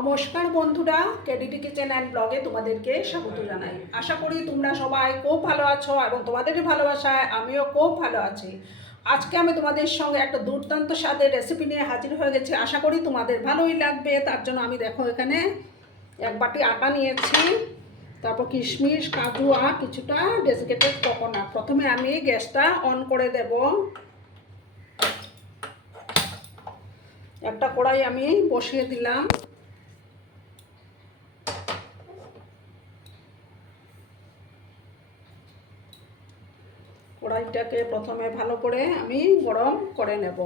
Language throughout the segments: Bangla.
নমস্কার বন্ধুরা কেডিটি কিচেন অ্যান্ড ব্লগে তোমাদেরকে স্বাগত জানাই। আশা করি তোমরা সবাই খুব ভালো আছো এবং তোমাদের ভালোবাসায় আমিও খুব ভালো আছি। আজকে আমি তোমাদের সঙ্গে একটা দুর্দান্ত স্বাদের রেসিপি নিয়ে হাজির হয়ে গেছি। আশা করি তোমাদের ভালোই লাগবে। তার জন্য আমি দেখো এখানে এক বাটি আটা নিয়েছি, তারপর কিশমিশ, কাজু, আর কিছুটা ডেসিকেটেড কোকোনাট প্রথমে আমি গ্যাসটা অন করে দেব। একটা কড়াই আমি বসিয়ে দিলাম। কড়াইটাকে প্রথমে ভালো করে আমি গরম করে নেব।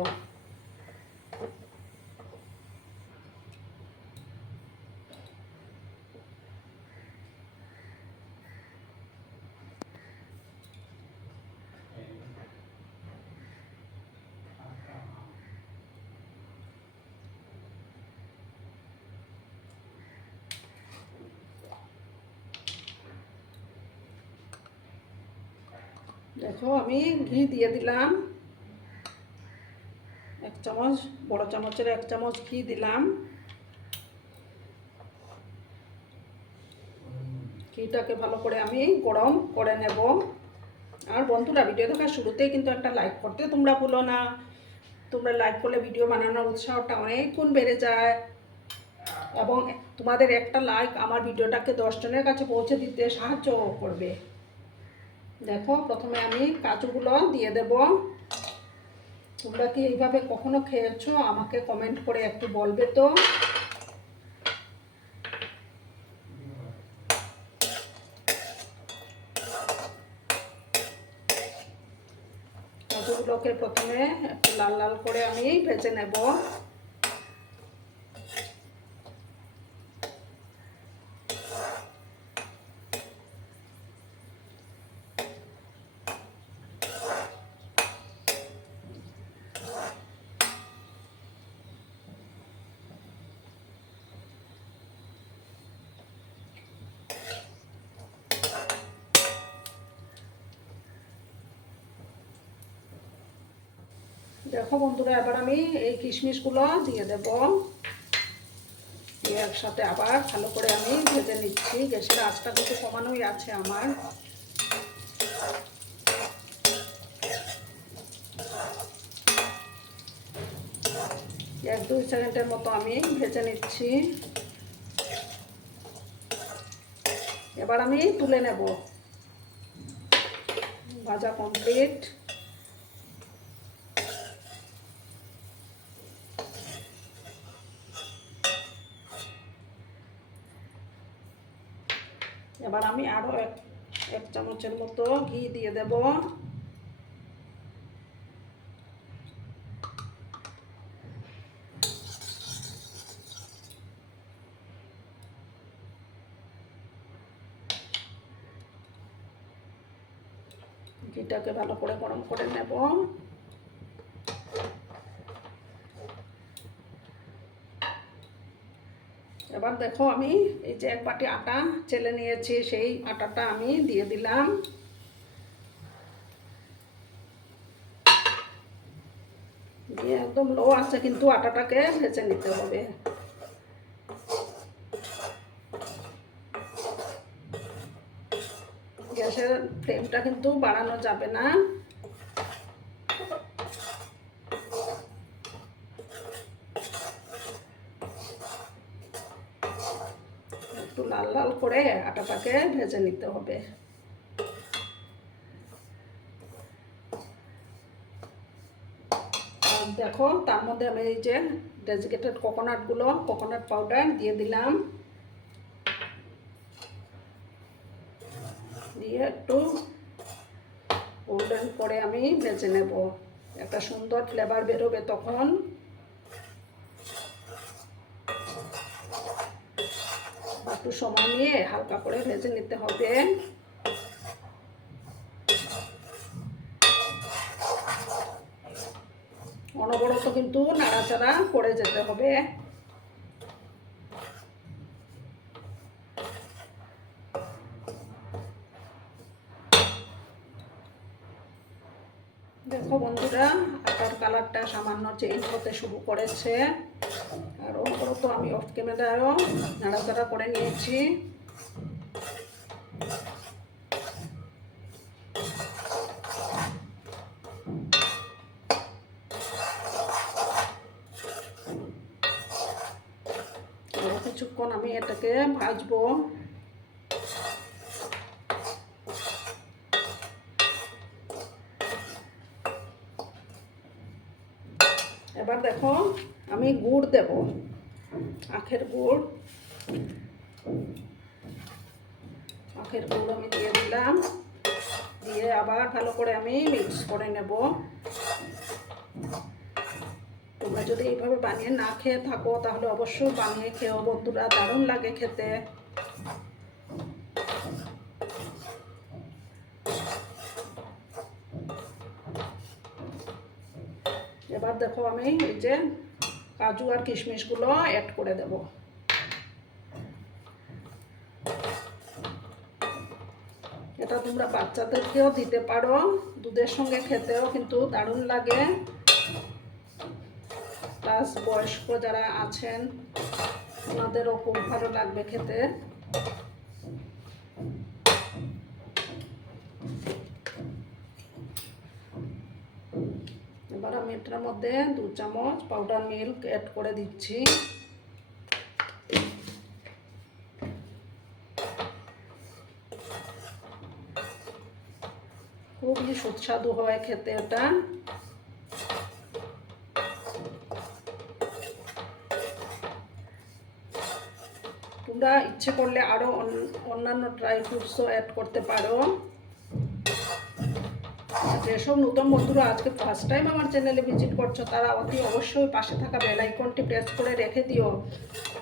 দেখো, আমি ঘি দিয়ে দিলাম। এক চামচ, বড় চামচের এক চামচ ঘি দিলাম। ঘিটাকে ভালো করে আমি গরম করে নেব। আর বন্ধুরা, ভিডিও দেখার শুরুতেই কিন্তু একটা লাইক করতে তোমরা ভুলো না। তোমরা লাইক করলে ভিডিও বানানোর উৎসাহটা অনেক গুণ বেড়ে যায়। এবং তোমাদের একটা লাইক আমার ভিডিওটাকে দশজনের কাছে পৌঁছে দিতে সাহায্য করবে। দেখো, প্রথমে আমি কাজুগুলো দিয়ে দেব। তোমরা কি এইভাবে কখনো খেয়েছো? আমাকে কমেন্ট করে একটু বলবে তো। কাজুগুলোকে প্রথমে একটু লাল লাল করে আমি ভেজে নেব। দেখো বন্ধুরা, এবার আমি এই কিশমিশগুলো দিয়ে দেব। দিয়ে একসাথে আবার ভালো করে আমি ভেজে নিচ্ছি। গ্যাসের আঁচটা কিন্তু কমানোই আছে আমার। এক, দুই সেকেন্ডের মতো আমি ভেজে নিচ্ছি। এবার আমি তুলে নেব। ভাজা কমপ্লিট এবার আমি আরও এক এক চামচের মতো ঘি দিয়ে দেব। ঘিটাকে ভালো করে গরম করে নেব। এবার দেখো আমি এই যে এক বাটি আটা চেলে নিয়েছি, সেই আটাটা আমি দিয়ে দিলাম। দিয়ে একদম লো আছে, কিন্তু আটাটাকে ভেজে নিতে হবে। গ্যাসের ফ্লেমটা কিন্তু বাড়ানো যাবে না একটু লাল লাল করে আটাটাকে ভেজে নিতে হবে। দেখো, তার মধ্যে আমি এই যে ডেজিকেটেড কোকোনাটগুলো কোকোনাট পাউডার দিয়ে দিলাম। দিয়ে একটু গোল্ডেন করে আমি ভেজে নেব। একটা সুন্দর ফ্লেভার বেরোবে তখন। একটু সময় নিয়ে হালকা করে ভেজে নিতে হবে। অনবরত কিন্তু নাড়াচাড়া করে যেতে হবে। দেখো বন্ধুরা আটার কালারটা সামান্য চেঞ্জ হতে শুরু করেছে। অনবরত আমি অফ ক্যামেরায়ও নাড়াচাড়া করে নিয়েছি। কিছুক্ষণ আমি এটাকে ভাজবো। এবার দেখো, আমি গুড় দেব, আখের গুড়। আখের গুড় আমি দিয়ে দিলাম, দিয়ে আবার ভালো করে আমি মিক্স করে নেব। তোমরা যদি এইভাবে বানিয়ে না খেয়ে থাকো, তাহলে অবশ্যই বানিয়ে খেও বন্ধুরা দারুণ লাগে খেতে এবার দেখো আমি এই যে কাজু আর কিশমিশগুলো অ্যাড করে দেব। এটা তোমরা বাচ্চাদেরকেও দিতে পারো, দুধের সঙ্গে খেতেও কিন্তু দারুণ লাগে। প্লাস বয়স্ক যারা আছেন, ওনাদেরও খুব ভালো লাগবে খেতে। এবার আমি এটার মধ্যে দু চামচ পাউডার মিল্ক অ্যাড করে দিচ্ছি। খুবই সুস্বাদু হয় খেতে এটা। তোমরা ইচ্ছে করলে আরও অন্যান্য ড্রাই ফ্রুটসও অ্যাড করতে পারো। যেসব নতুন বন্ধুরা আজকে ফার্স্ট টাইম আমার চ্যানেলে ভিজিট করছ, তারা অতি অবশ্যই পাশে থাকা বেল আইকনটি প্রেস করে রেখে দিও।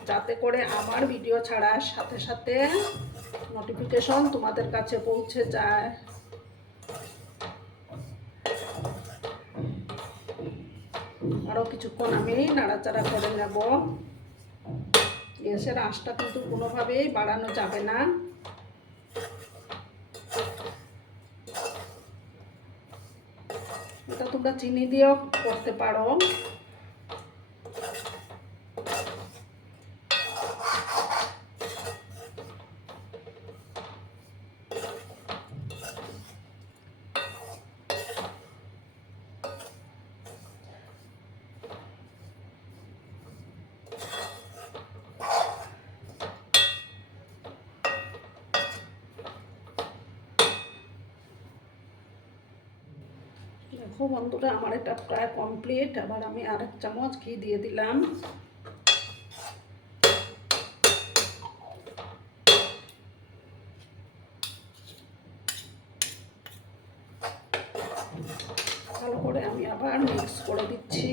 যাতে করে আমার ভিডিও ছাড়ার সাথে সাথে নোটিফিকেশন তোমাদের কাছে পৌঁছে যায়। আরও কিছুক্ষণ আমি নাড়াচাড়া করে নেব। গ্যাসের আঁচটা কিন্তু কোনোভাবেই বাড়ানো যাবে না। এটা তোমরা চিনি দিয়েও করতে পারো। দেখো, বন্ধুরা, আমার এটা প্রায় কমপ্লিট আবার আমি আর এক চামচ ঘি দিয়ে দিলাম। ভালো করে আমি আবার মিক্স করে দিচ্ছি।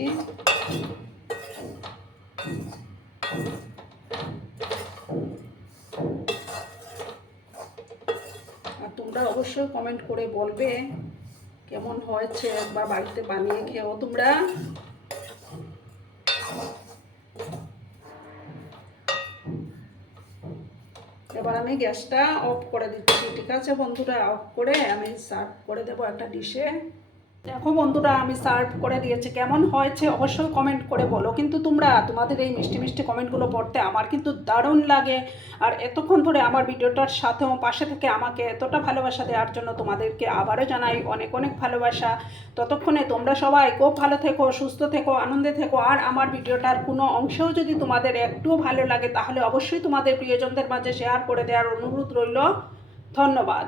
আর তোমরা অবশ্যই কমেন্ট করে বলবে কেমন হয়েছে একবার বাড়িতে বানিয়ে খেও তোমরা? এবার আমি গ্যাসটা অফ করে দিচ্ছি, ঠিক আছে বন্ধুরা? অফ করে আমি সার্ভ করে দেবো একটা ডিশে। দেখো বন্ধুরা, আমি সার্ভ করে দিয়েছি। কেমন হয়েছে অবশ্যই কমেন্ট করে বলো। কিন্তু তোমরা তোমাদের এই মিষ্টি মিষ্টি কমেন্টগুলো পড়তে আমার কিন্তু দারুণ লাগে। আর এতক্ষণ ধরে আমার ভিডিওটার সাথেও পাশে থেকে আমাকে এতটা ভালোবাসা দেওয়ার জন্য তোমাদেরকে আবারও জানাই অনেক অনেক ভালোবাসা। ততক্ষণে তোমরা সবাই খুব ভালো থেকো, সুস্থ থেকো, আনন্দে থেকো। আর আমার ভিডিওটার কোনো অংশেও যদি তোমাদের একটুও ভালো লাগে, তাহলে অবশ্যই তোমাদের প্রিয়জনদের মাঝে শেয়ার করে দেওয়ার অনুরোধ রইল। ধন্যবাদ।